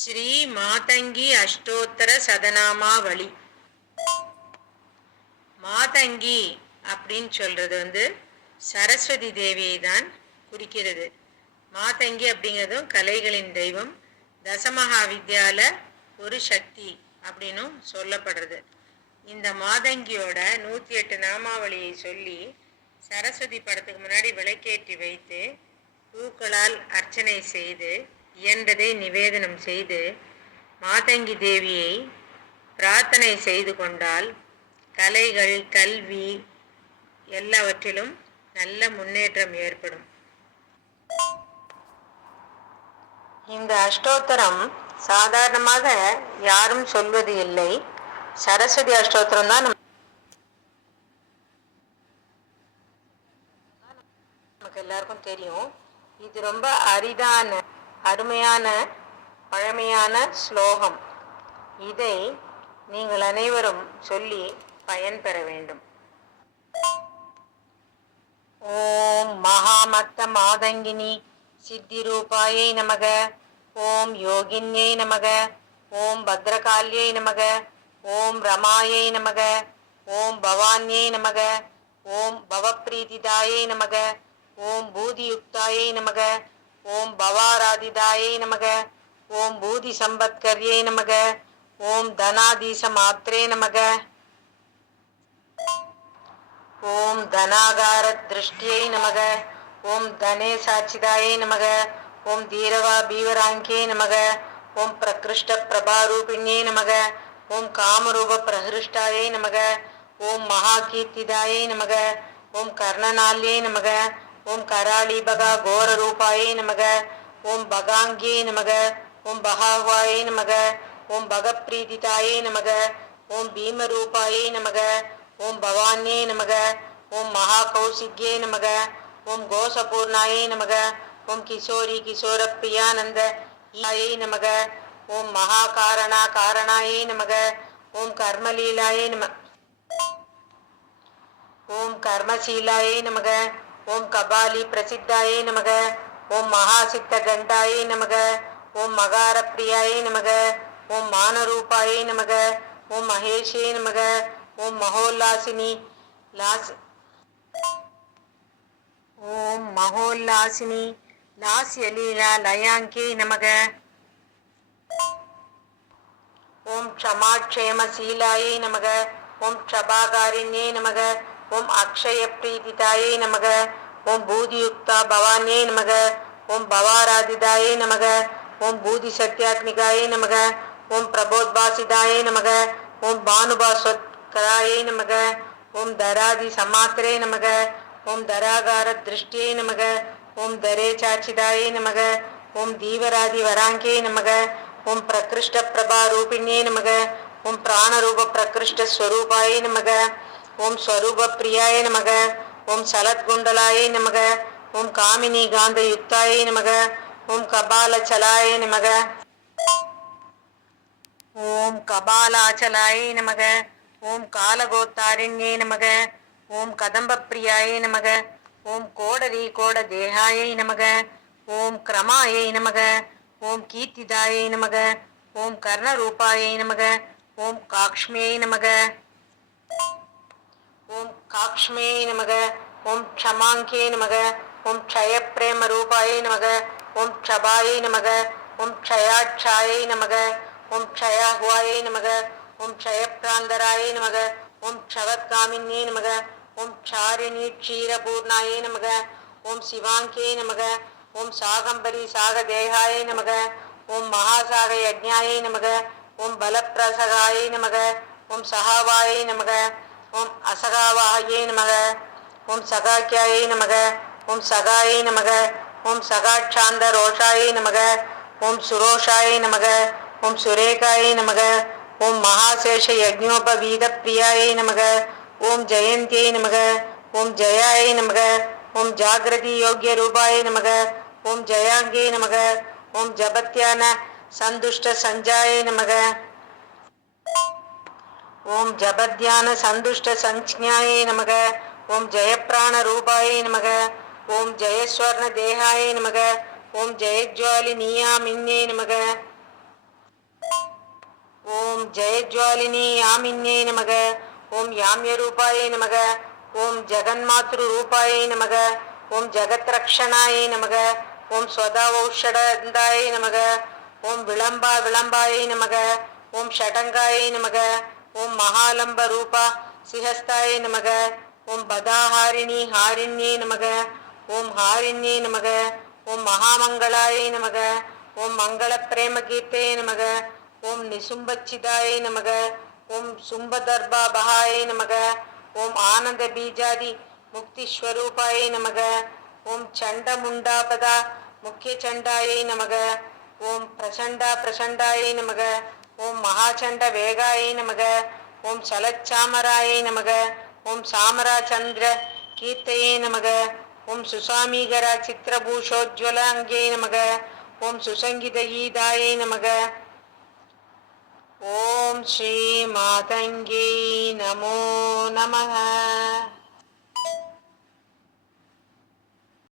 ஸ்ரீ மாதங்கி அஷ்டோத்தர சதநாமாவளி. மாதங்கி அப்படின்னு சொல்றது வந்து சரஸ்வதி தேவியை தான் குறிக்கிறது. மாதங்கி அப்படிங்கிறதும் கலைகளின் தெய்வம் தசமகா வித்யால ஒரு சக்தி அப்படின்னும் சொல்லப்படுறது. இந்த மாதங்கியோட நூற்றி எட்டு நாமாவளியை சொல்லி சரஸ்வதி படத்துக்கு முன்னாடி விளக்கேற்றி வைத்து பூக்களால் அர்ச்சனை செய்து இயன்றதை நிவேதனம் செய்து மாதங்கி தேவியை பிரார்த்தனை செய்து கொண்டால் கலைகள் கல்வி எல்லாவற்றிலும் நல்ல முன்னேற்றம் ஏற்படும். இந்த அஷ்டோத்தரம் சாதாரணமாக யாரும் சொல்வது இல்லை. சரஸ்வதி அஷ்டோத்திரம் தான் நமக்கு எல்லாருக்கும் தெரியும். இது ரொம்ப அரிதான அருமையான பழமையான ஸ்லோகம். இதை நீங்கள் அனைவரும் சொல்லி பயன்பெற வேண்டும். ஓம் மகாமத்த மாதங்கினி சித்தி ரூபாயை நமக. ஓம் யோகின்யை நமக. ஓம் பத்ரகால்யை நமக. ஓம் ரமாயை நமக. ஓம் பவான்யை நமக. ஓம் பவப்பிரீதிதாயை நமக. ஓம் பூதியுக்தாயை நமக. ஓம் பவாராதிதாயை நமக ஓம் பூதி சம்பத்கரியை நமக ஓம் தனாதீச மாத்திரே நமக. ஓம் தனாகார திருஷ்டியை நமக ஓம் தனே சாட்சிதாயை நமக ஓம் தீரவா பீவராங்கே நமக ஓம் பிரகிருஷ்ட பிரபாரூபிணியை நமக ஓம் காமரூப பிரகிருஷ்டாயை நமக ஓம் மகாகீர்த்திதாயை நமக ஓம் கர்ணநாள்யே நமக ஓம் கராளீபகா கோரரூபாயை நமக ஓம் பகாங்கியே நமக ஓம் பகாவாயை நமக ஓம் பகப்பிரீதிதாயை நமக ஓம் பீமரூபாயை நமக ஓம் பவான்யே நமக ஓம் மகா கௌசிக்யே நமக ஓம் கோசபூர்ணாயை நமக ஓம் கிஷோரி கிஷோர பிரியானந்த ஈயை நமக ஓம் மகா காரணா காரணாயை நமக ஓம் கர்மலீலாயை நம ஓம் கர்மசீலாயை நமக ஓம் கபாலி பிரசித்தாயே நமக. ஓம் மகாசித்த கண்டாயே நமக. ஓம் மகார பிரியாயை நமக. ஓம் மானரூபாயே நமக. ஓம் மகேஷே நமக. ஓம் மகோல்லாசினி லாஸ் ஓம் மகோல்லாசினி லாஸ்யலீலா லயாங்கே நமக. ஓம் க்ஷமாட்சேமசீலாயை நமக. ஓம் க்ஷபாகாரிண்யே நமக. ஓம் அக்ஷய பிரீதிதாயே நமக ஓம் பூதியுக்தா பவான்யே நமக ஓம் பவாராதிதாயே நமக ஓம் பூதி சத்யாத்மிகாயே நமக ஓம் பிரபோத்பாசிதாயே நமக ஓம் பானுபாஸ்வத்கராயே நமக ஓம் தராதி சமாத்திரே நமக ஓம் தராகார திருஷ்டியே நமக ஓம் தரே சாட்சிதாயே நமக ஓம் தீவராதி வராங்கே நமக ஓம் பிரகிருஷ்ட பிரபா ரூபிணியே நமக ஓம் பிராணரூப பிரகிருஷ்ட ஸ்வரூபாயே நமக ஓம் ஸ்வரூப பிரியாய நமக ஓம் சலத்குண்டலாயை நமக ஓம் காமினி காந்த யுக்தாயை நமக ஓம் கபால சலாய நமக ஓம் கபாலாச்சலாயை நமக ஓம் காலகோத்தாரண்யே நமக ஓம் கதம்ப கதம்பப்பிரியாயை நமக ஓம் கோடரி கோட தேகாயை நமக ஓம் கிரமாயை நமக ஓம் கீர்த்திதாயை நமக ஓம் கர்ணரூபாயை நமக ஓம் காக்ஷ்மியை நமக ஓம் காக்ஷ்மே நமக ஓம் க்ஷமாங்கே நமக ஓம் க்ஷய பிரேம ரூபாயை நமக ஓம் க்ஷபாயை நமக ஓம் க்ஷயாட்சாயை நமக ஓம் க்ஷயாஹ்வாயை நமக ஓம் க்ஷயப்பிராந்தராயை நமக ஓம் க்ஷவத்காமின்யே நமக ஓம் க்ஷாரிணி க்ஷீரபூர்ணாயை நமக ஓம் சிவாங்கே நமக ஓம் சாகம்பரி சாக தேகாயை நமக ஓம் மகாசாக யஜ்ஞாயை நமக ஓம் பலப்பிரசகாயை நமக ஓம் சகாவாயை நமக ஓம் அசகாவாயை நமக ஓம் சகாக்கியாயை நமக ஓம் சகாயை நமக ஓம் சகாட்சாந்த ரோஷாயை நமக ஓம் சுரோஷாயை நமக ஓம் சுரேகாயை நமக ஓம் மகாசேஷ யஜ்ஞோபவீத பிரியாயை நமக ஓம் ஜெயந்தியை நமக ஓம் ஜயாயை நமக ஓம் ஜாகிரதி யோகிய ரூபாயை நமக ஓம் ஜயாங்கே நமக ஓம் ஜபத்யான சந்துஷ்ட சஞ்சாயை நமக ஓம் ஜபத்யான சந்துஷ்ட சஞ்ஞாயை நமக ஓம் ஜெயப்பிராண ரூபாயை நமக ஓம் ஜெயஸ்வர்ண தேகாயை நமக ஓம் ஜெயஜ்வாலி நீயாமின்யே நமக ஓம் ஜெயஜ்வாலினி யாமின்யை நமக ஓம் யாமிய ரூபாயை நமக ஓம் ஜெகன்மாத்ரு ரூபாயை நமக ஓம் ஜெகத்ரக்ஷணாயை நமக ஓம் ஸ்வதாவௌஷடந்தாயை நமக ஓம் விளம்பா விளம்பாயை நமக ஓம் ஷடங்காயை நமக ஓம் மகாலம்ப ரூபா சிஹஸ்தாய நமக. ஓம் பதாஹாரிணி ஹாரிண்யே நமக. ஓம் ஹாரிண்யே நமக. ஓம் மகாமங்களாய நமக. ஓம் மங்கள பிரேம கீர்த்தே நமக. ஓம் நிசும்பச்சிதாய நமக. ஓம் சும்பதர்பா பகாயை நமக. ஓம் ஆனந்த பீஜாதி முக்திஸ்வரூபாய நமக. ஓம் சண்டமுண்டாபதா முக்கிய சண்டாயை நமக. ஓம் பிரசண்டா பிரசண்டாயை நமக. ஓம் மகாச்சண்ட வேகாயை நமக ஓம் சலச்சாமராயை நமக ஓம் சாமராச்சந்திர கீர்த்தையை நமக ஓம் சுசாமீகர சித்திரபூஷோஜ்வல அங்கே நமக ஓம் சுசங்கித கீதாயை நமக. ஓம் ஸ்ரீ மாதங்கி நமோ நமக